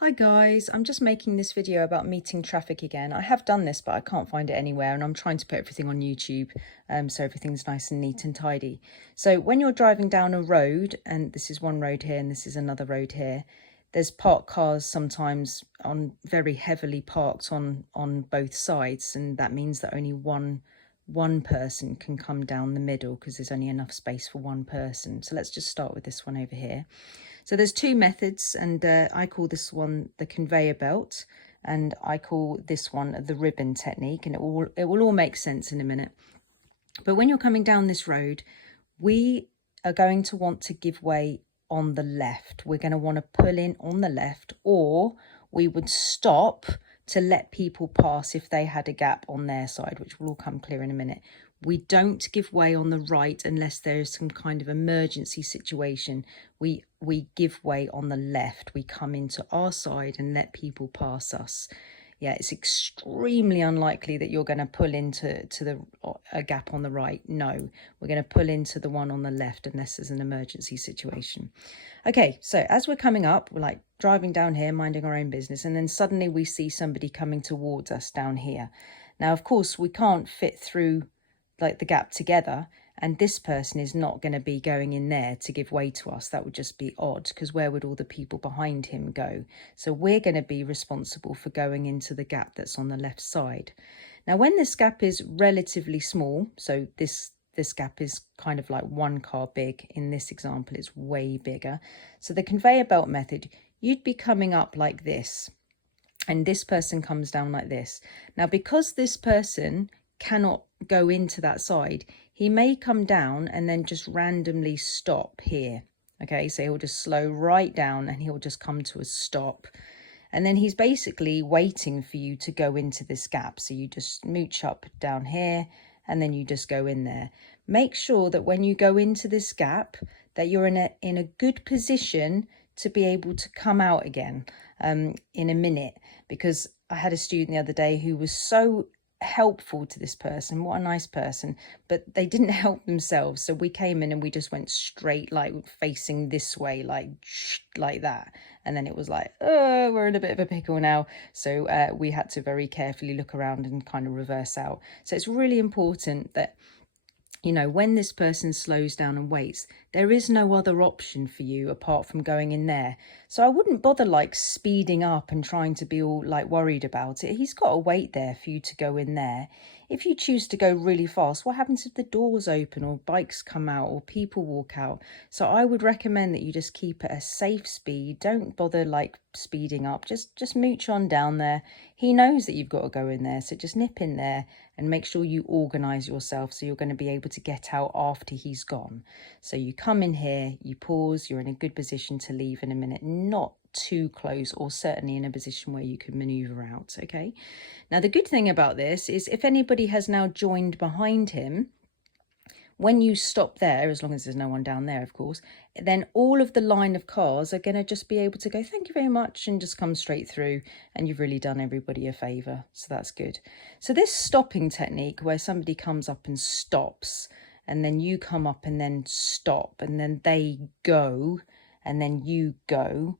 Hi guys, I'm just making this video about meeting traffic again. I have done this, but I can't find it anywhere, and I'm trying to put everything on YouTube, so everything's nice and neat and tidy. So when you're driving down a road, and this is one road here and this is another road here, there's parked cars sometimes on very heavily parked on both sides, and that means that only one person can come down the middle because there's only enough space for one person. So let's just start with this one over here. So there's two methods, and I call this one the conveyor belt, and I call this one the ribbon technique, and it will all make sense in a minute. But when you're coming down this road, we are going to want to give way on the left. We're going to want to pull in on the left, or we would stop to let people pass if they had a gap on their side, which will all come clear in a minute. We don't give way on the right unless there is some kind of emergency situation. We give way on the left. We come into our side and let people pass us. Yeah, it's extremely unlikely that you're going to pull into a gap on the right. No, we're going to pull into the one on the left unless there's an emergency situation. Okay, so as we're coming up, we're like driving down here, minding our own business, and then suddenly we see somebody coming towards us down here. Now, of course, we can't fit through like the gap together, and this person is not going to be going in there to give way to us. That would just be odd, because where would all the people behind him go? So we're going to be responsible for going into the gap that's on the left side. Now, when this gap is relatively small, so this gap is kind of like one car big. In this example, it's way bigger. So the conveyor belt method, you'd be coming up like this, and this person comes down like this. Now, because this person cannot go into that side, he may come down and then just randomly stop here. Okay, so he'll just slow right down and he'll just come to a stop. And then he's basically waiting for you to go into this gap. So you just mooch up down here and then you just go in there. Make sure that when you go into this gap that you're in a good position to be able to come out again in a minute. Because I had a student the other day who was so helpful to this person. What a nice person, but they didn't help themselves. So we came in and we just went straight, like facing this way, like that. And then it was like, oh, we're in a bit of a pickle now. So we had to very carefully look around and kind of reverse out. So it's really important that, you know, when this person slows down and waits, there is no other option for you apart from going in there. So I wouldn't bother like speeding up and trying to be all like worried about it. He's got to wait there for you to go in there. If you choose to go really fast, what happens if the doors open or bikes come out or people walk out? So I would recommend that you just keep at a safe speed. Don't bother like speeding up. Just mooch on down there. He knows that you've got to go in there, so just nip in there and make sure you organize yourself so you're going to be able to get out after he's gone. So you come in here, you pause, you're in a good position to leave in a minute, not too close, or certainly in a position where you can maneuver out. Okay, now the good thing about this is if anybody has now joined behind him, when you stop there, as long as there's no one down there, of course, then all of the line of cars are going to just be able to go, thank you very much, and just come straight through, and you've really done everybody a favour. So that's good. So this stopping technique where somebody comes up and stops, and then you come up and then stop, and then they go, and then you go.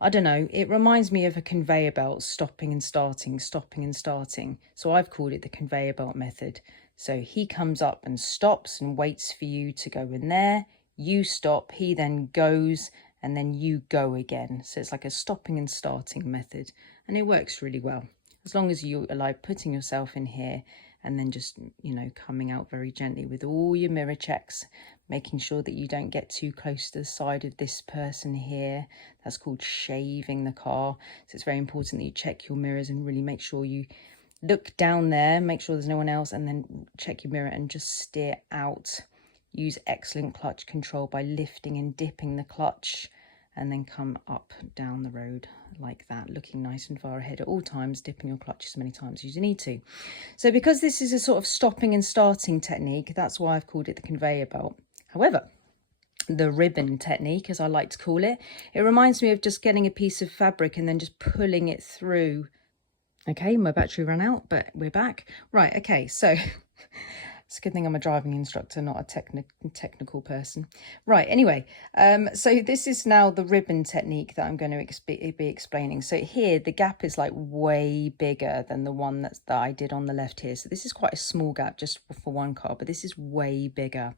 I don't know, it reminds me of a conveyor belt, stopping and starting, stopping and starting. So I've called it the conveyor belt method. So he comes up and stops and waits for you to go in there. You stop, he then goes, and then you go again. So it's like a stopping and starting method, and it works really well. As long as you are like putting yourself in here and then just, you know, coming out very gently with all your mirror checks, making sure that you don't get too close to the side of this person here. That's called shaving the car. So it's very important that you check your mirrors and really make sure you look down there, make sure there's no one else, and then check your mirror and just steer out. Use excellent clutch control by lifting and dipping the clutch, and then come up down the road like that, looking nice and far ahead at all times, dipping your clutch as many times as you need to. So because this is a sort of stopping and starting technique, that's why I've called it the conveyor belt. However, the ribbon technique, as I like to call it, it reminds me of just getting a piece of fabric and then just pulling it through. Okay, my battery ran out, but we're back. Right, okay, so It's a good thing I'm a driving instructor, not a technical person. Right, anyway, so this is now the ribbon technique that I'm going to be explaining. So here, the gap is like way bigger than the one that I did on the left here. So this is quite a small gap just for one car, but this is way bigger.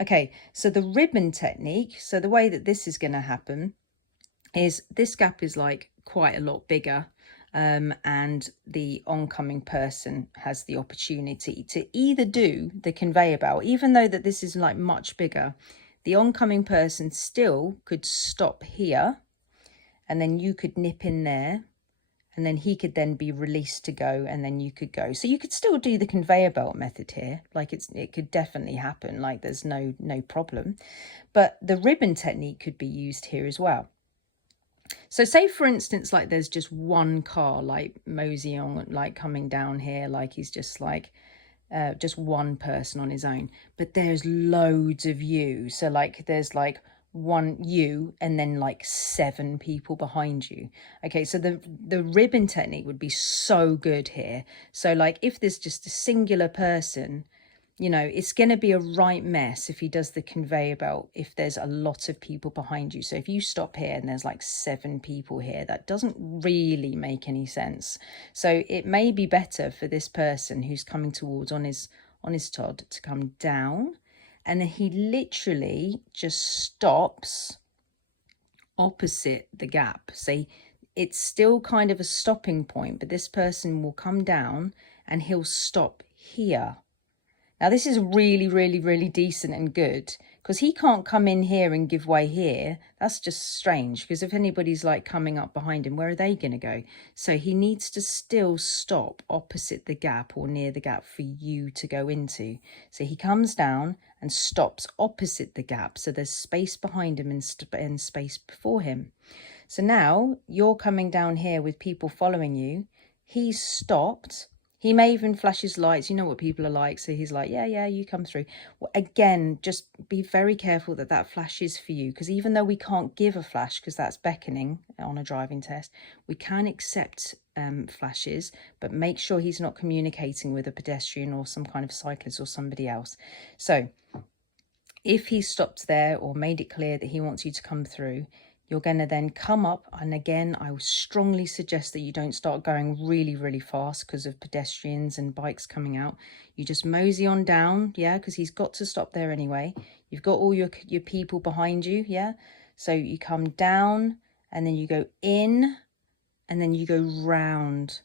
Okay, so the ribbon technique, so the way that this is going to happen is this gap is like quite a lot bigger. And the oncoming person has the opportunity to either do the conveyor belt, even though that this is like much bigger, the oncoming person still could stop here and then you could nip in there and then he could then be released to go and then you could go. So you could still do the conveyor belt method here, like it could definitely happen, like there's no problem. But the ribbon technique could be used here as well. So say for instance, like there's just one car like moseying on, like coming down here, like he's just like just one person on his own, but there's loads of you. So like there's like one you and then like 7 people behind you. Okay, so the ribbon technique would be so good here. So like if there's just a singular person, you know, it's going to be a right mess if he does the conveyor belt if there's a lot of people behind you. So if you stop here and there's like 7 people here, that doesn't really make any sense. So it may be better for this person who's coming towards on his Todd to come down, and then he literally just stops opposite the gap. So it's still kind of a stopping point, but this person will come down and he'll stop here. Now, this is really, really, really decent and good because he can't come in here and give way here. That's just strange because if anybody's like coming up behind him, where are they going to go? So he needs to still stop opposite the gap or near the gap for you to go into. So he comes down and stops opposite the gap. So there's space behind him and space before him. So now you're coming down here with people following you. He's stopped. He may even flash his lights. You know what people are like. So he's like, yeah, you come through. Well, again, just be very careful that that flash is for you. Because even though we can't give a flash, because that's beckoning on a driving test, we can accept flashes. But make sure he's not communicating with a pedestrian or some kind of cyclist or somebody else. So if he stopped there or made it clear that he wants you to come through, you're going to then come up, and again, I would strongly suggest that you don't start going really, really fast because of pedestrians and bikes coming out. You just mosey on down, yeah, because he's got to stop there anyway. You've got all your people behind you, yeah? So you come down, and then you go in, and then you go round.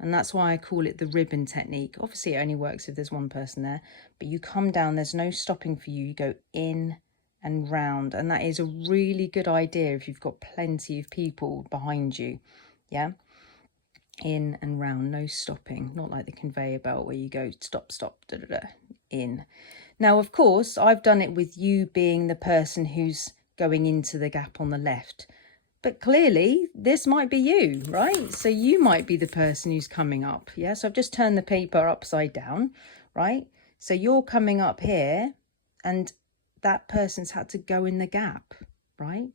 And that's why I call it the ribbon technique. Obviously, it only works if there's one person there. But you come down, there's no stopping for you. You go in and round, and that is a really good idea if you've got plenty of people behind you. Yeah, in and round, no stopping, not like the conveyor belt where you go stop da, da, da, in. Now of course I've done it with you being the person who's going into the gap on the left, but clearly this might be you, right? So you might be the person who's coming up. Yeah, so I've just turned the paper upside down, right? So you're coming up here and that person's had to go in the gap, right?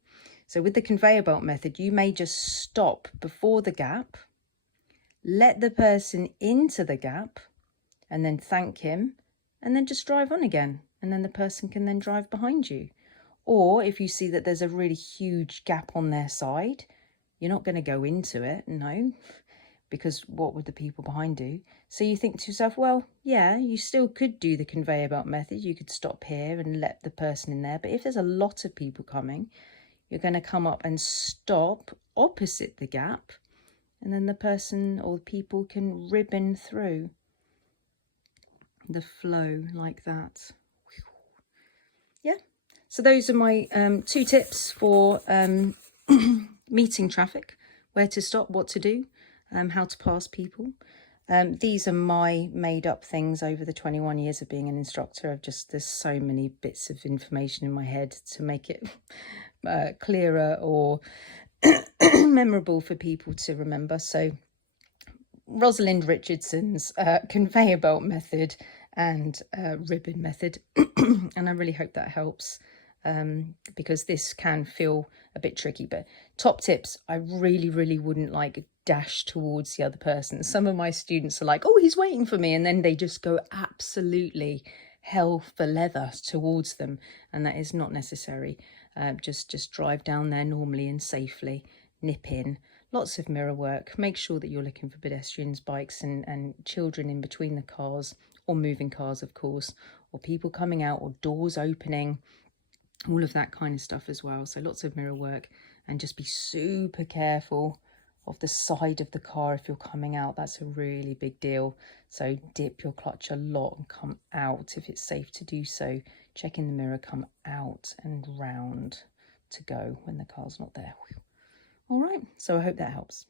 So with the conveyor belt method, you may just stop before the gap, let the person into the gap, and then thank him, and then just drive on again. And then the person can then drive behind you. Or if you see that there's a really huge gap on their side, you're not going to go into it, no, because what would the people behind do? So you think to yourself, well, yeah, you still could do the conveyor belt method. You could stop here and let the person in there. But if there's a lot of people coming, you're going to come up and stop opposite the gap. And then the person or people can ribbon through the flow like that. Yeah. So those are my 2 tips for meeting traffic, where to stop, what to do. How to pass people. These are my made up things over the 21 years of being an instructor. There's so many bits of information in my head to make it clearer or memorable for people to remember. So Rosalind Richardson's conveyor belt method and ribbon method. And I really hope that helps. Because this can feel a bit tricky, but top tips, I really wouldn't like dash towards the other person. Some of my students are like, oh, he's waiting for me, and then they just go absolutely hell for leather towards them, and that is not necessary. Just drive down there normally and safely, nip in. Lots of mirror work. Make sure that you're looking for pedestrians, bikes and children in between the cars, or moving cars of course, or people coming out, or doors opening, all of that kind of stuff as well. So lots of mirror work, and just be super careful of the side of the car if you're coming out. That's a really big deal. So dip your clutch a lot and come out if it's safe to do so. Check in the mirror, come out and round to go when the car's not there. All right, so I hope that helps.